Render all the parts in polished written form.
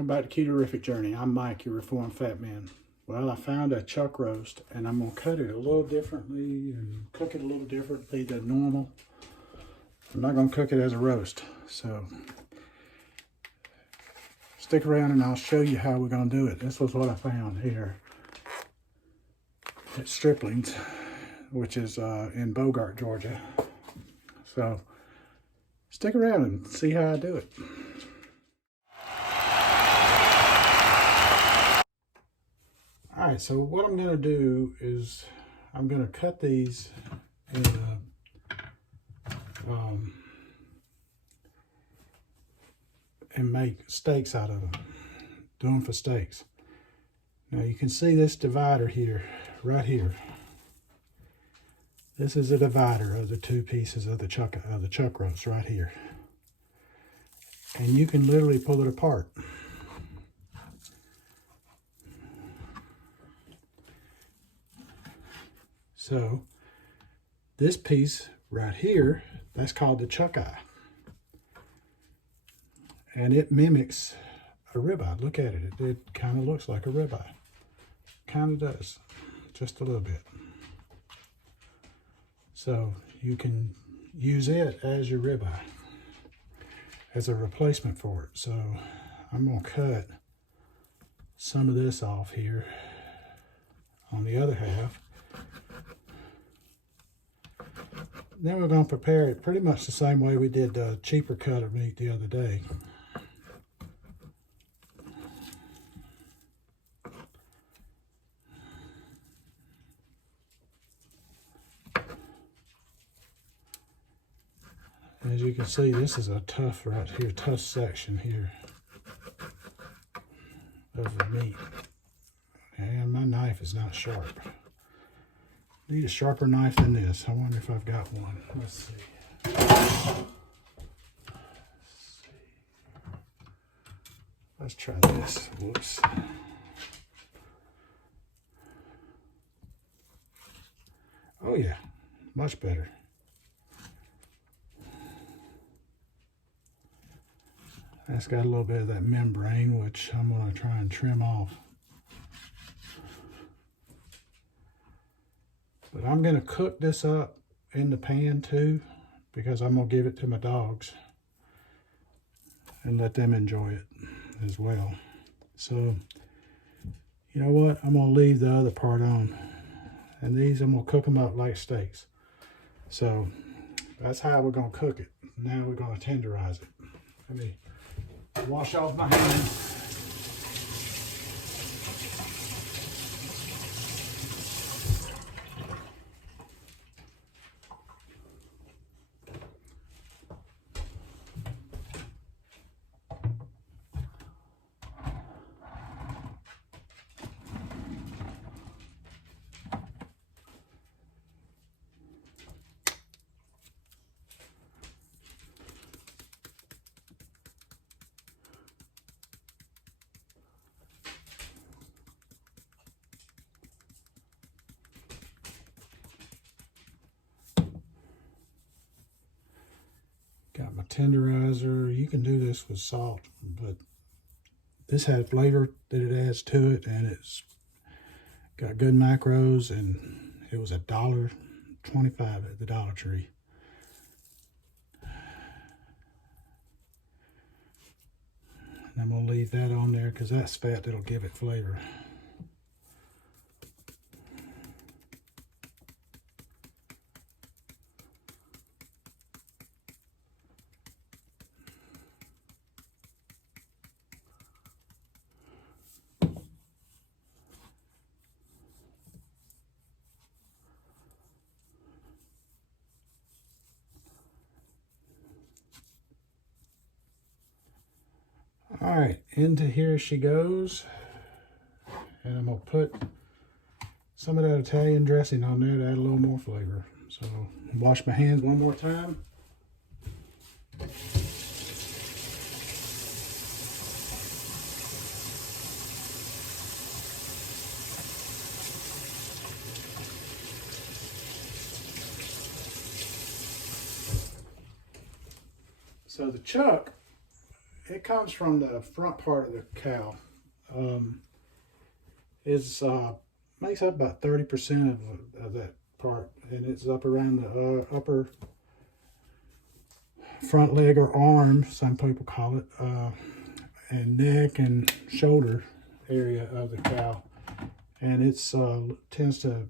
Welcome back to Ketorific Journey. I'm Mike, your reformed fat man. Well, I found a chuck roast and I'm going to cut it a little differently and cook it a little differently than normal. I'm not going to cook it as a roast. So stick around and I'll show you how we're going to do it. This was what I found here at Stripling's, which is in Bogart, Georgia. So stick around and see how I do it. All right, so what I'm going to do is I'm going to cut these in and make steaks out of them. Do them for steaks. Now you can see this divider here, right here. This is a divider of the two pieces of the chuck roast right here. And you can literally pull it apart. So this piece right here, that's called the chuck eye. And it mimics a ribeye. Look at it. It kind of looks like a ribeye. Kind of does. Just a little bit. So you can use it as your ribeye, as a replacement for it. So I'm going to cut some of this off here on the other half. Then we're going to prepare it pretty much the same way we did the cheaper cut of meat the other day. As you can see, this is a tough section here of the meat. And my knife is not sharp. Need a sharper knife than this. I wonder if I've got one. Let's see. Let's try this. Whoops. Oh yeah, much better. That's got a little bit of that membrane, which I'm going to try and trim off. But I'm going to cook this up in the pan too, because I'm going to give it to my dogs and let them enjoy it as well. So, you know what? I'm going to leave the other part on. And these, I'm going to cook them up like steaks. So, that's how we're going to cook it. Now we're going to tenderize it. Let me wash off my hands. Got my tenderizer. You can do this with salt, but this had flavor that it adds to it, and it's got good macros, and it was $1.25 at the Dollar Tree. And I'm going to leave that on there because that's fat that'll give it flavor. All right, into here she goes. And I'm going to put some of that Italian dressing on there to add a little more flavor. So, wash my hands one more time. So the chuck it comes from the front part of the cow. It's makes up about 30% of that part, and it's up around the upper front leg or arm, some people call it, and neck and shoulder area of the cow. And it's tends to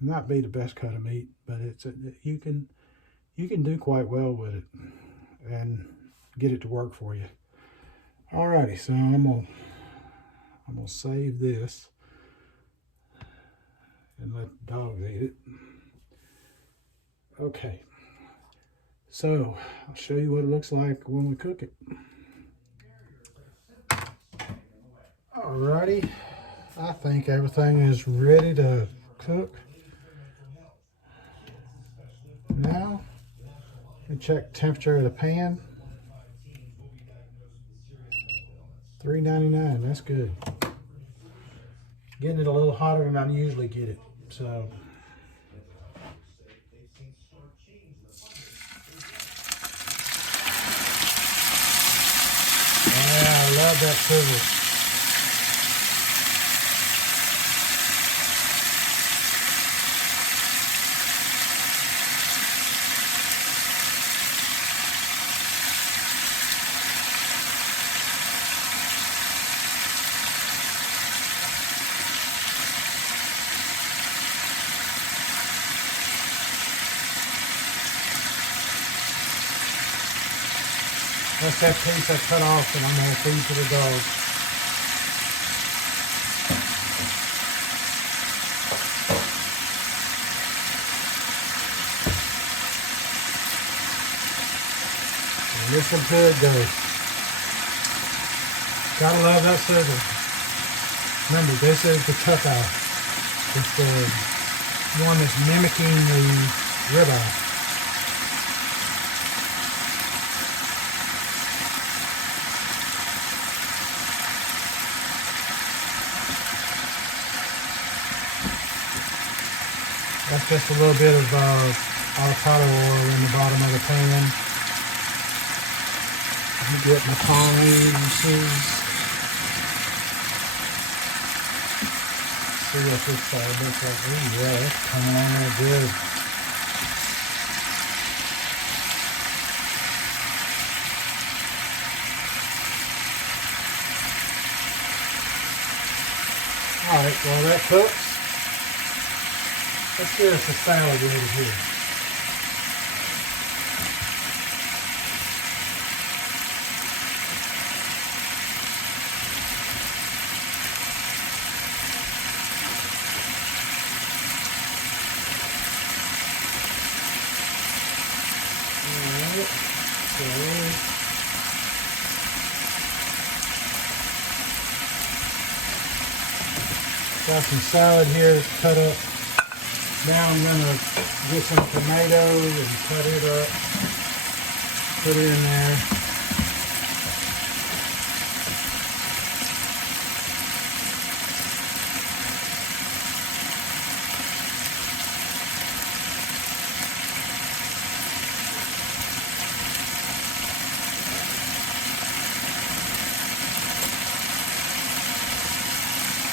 not be the best cut of meat, but you can do quite well with it and get it to work for you. Alrighty, so I'm gonna save this and let the dogs eat it. Okay, so I'll show you what it looks like when we cook it. Alrighty, I think everything is ready to cook. Now, we check the temperature of the pan. 399, that's good. Getting it a little hotter than I usually get it, so. Yeah, I love that sizzle. That's that piece I cut off and I'm going to feed to the dog. And this is good though. Gotta love that sizzle. Remember, this is the cutout. It's the one that's mimicking the ribeye. That's just a little bit of avocado oil in the bottom of the pan. Let me get my tongs. See what this side looks like. Oh yeah, it's coming on there good. Alright, while that cooks, let's get us a salad ready here. Alright, so got some salad here cut up. Now I'm going to get some tomatoes and cut it up, put it in there.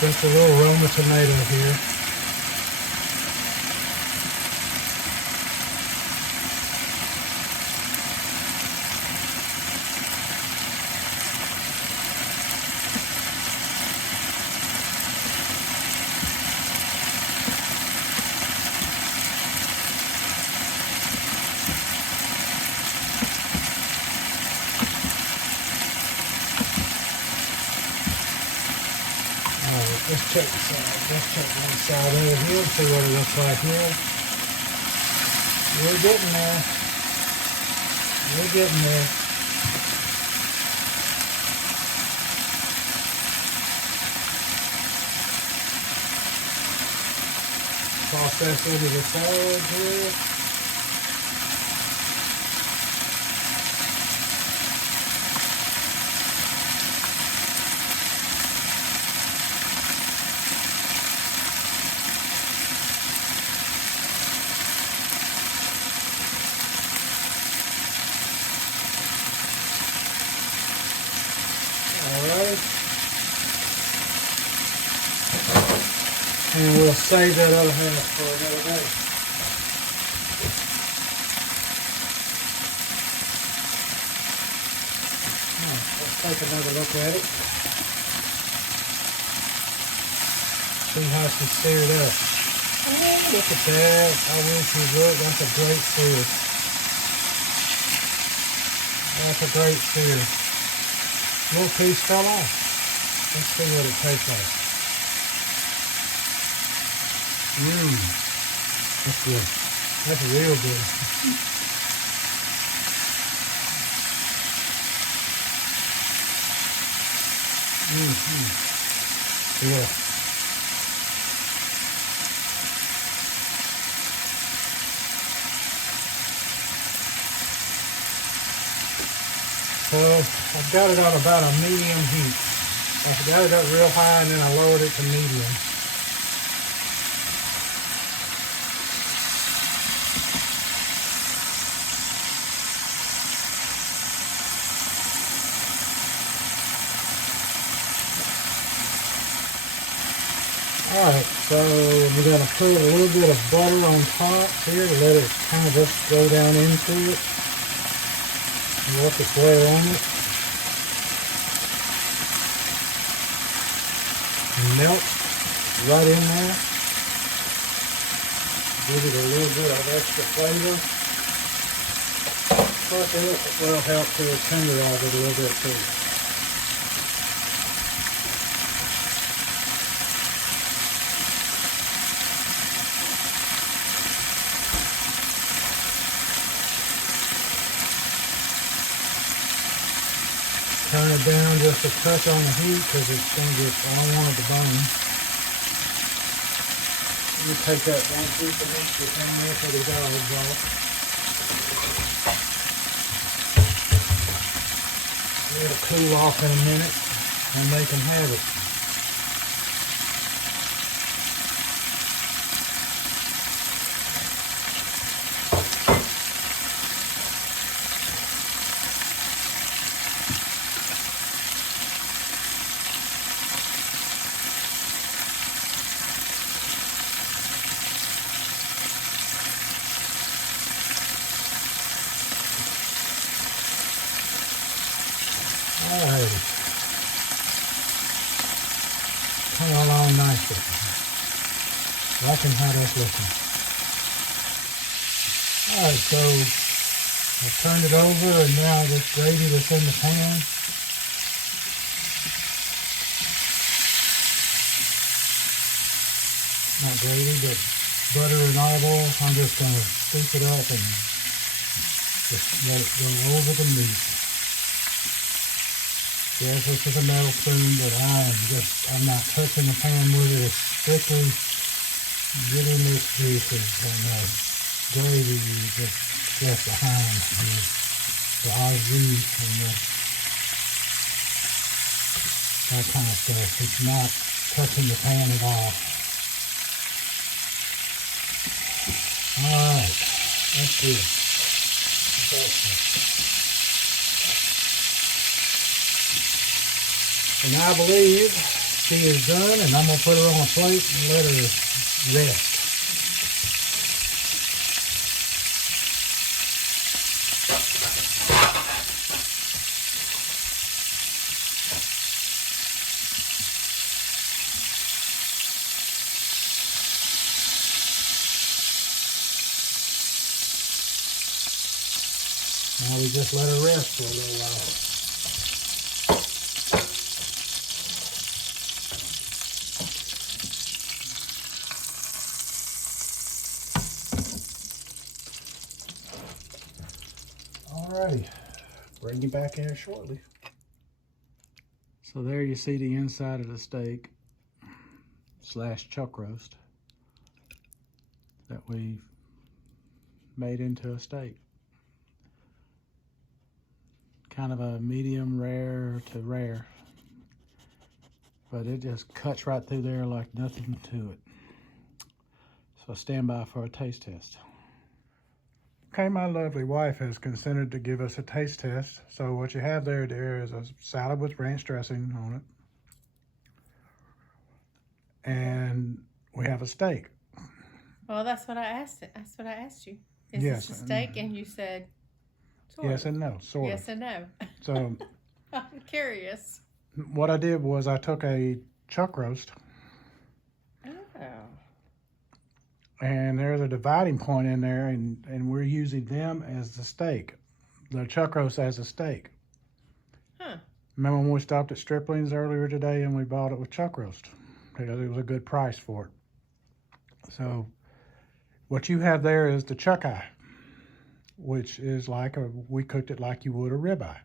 Just a little Roma tomato here. Let's check the side. Let's check one side over here and see what it looks like here. We're getting there. We're getting there. Toss this into the salad here. way. And we'll save that other half for another day. Now, let's take another look at it. See how she seared up. Oh, look at that. I wish you would. That's a great sear. That's a great sear. Little piece fell off. Let's see what it tastes like. That's good. That's real good. Yeah. So I've got it on about a medium heat. I've got it up real high and then I lowered it to medium. Alright, so we're going to put a little bit of butter on top here to let it kind of just go down into it and work its way on it. And melt right in there. Give it a little bit of extra flavor. Plus it will help to tenderize it a little bit too. Turn it down just a touch on the heat because it's going to get, I don't want it to burn. Let me take that one piece of meat that's in there for the dogs off. It'll cool off in a minute and they can have it. Alrighty. Come along nicely. Liking how that's looking. Alright, so I turned it over and now this gravy that's in the pan. Not gravy, but butter and olive oil. I'm just going to scoop it up and just let it go over the meat. Yes, this is a metal spoon, but I'm not touching the pan with it. It's strictly getting these juices and the gravy that's left behind, the au jus and that kind of stuff. It's not touching the pan at all. Alright, that's good. And I believe she is done, and I'm going to put her on a plate and let her rest. Now we just let her rest for a little while. Alrighty, bring you back here shortly. So there you see the inside of the steak / chuck roast that we made into a steak. Kind of a medium rare to rare, but it just cuts right through there like nothing to it. So stand by for a taste test. Okay, my lovely wife has consented to give us a taste test. So what you have there, dear, is a salad with ranch dressing on it. And we have a steak. Well, that's what I asked. That's what I asked you. Is Yes. this a steak? And you said, sort Yes of. and no, sort Yes of. and no. So I'm curious. what I did was I took a chuck roast. Oh. And there's a dividing point in there, and we're using them as the steak. The chuck roast as a steak. Huh. Remember when we stopped at Stripling's earlier today and we bought it with chuck roast? Because it was a good price for it. So what you have there is the chuck eye, which is we cooked it like you would a ribeye.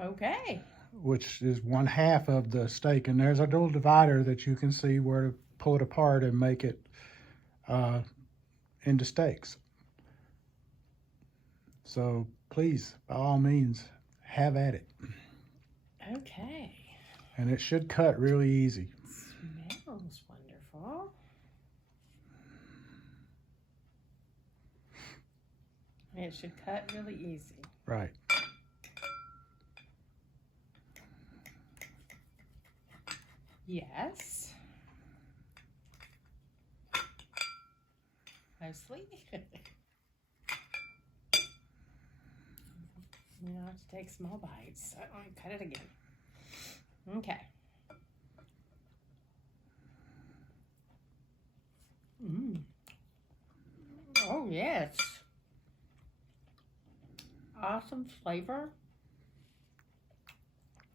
Okay. Which is 1/2 of the steak. And there's a little divider that you can see where to pull it apart and make it into steaks. So please, by all means, have at it. Okay. And it should cut really easy. Smells wonderful. It should cut really easy. Right. Yes. Mostly. You know, to take small bites. I want to cut it again. Okay. Oh, yes. Awesome flavor.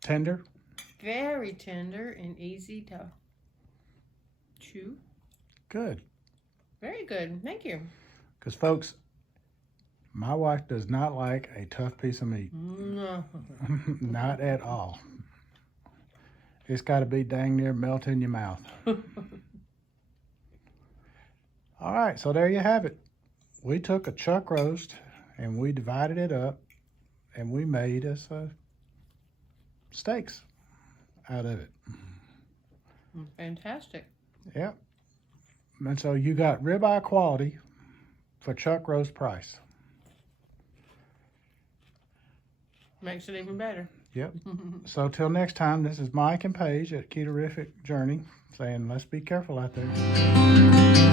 Tender. Very tender and easy to chew. Good. Very good. Thank you. Because, folks, my wife does not like a tough piece of meat. No. Not at all. It's got to be dang near melt in your mouth. All right, so there you have it. We took a chuck roast and we divided it up and we made us steaks out of it. Fantastic. Yep. And so you got ribeye quality for chuck roast price. Makes it even better. Yep. So till next time, this is Mike and Paige at Ketorific Journey saying, let's be careful out there.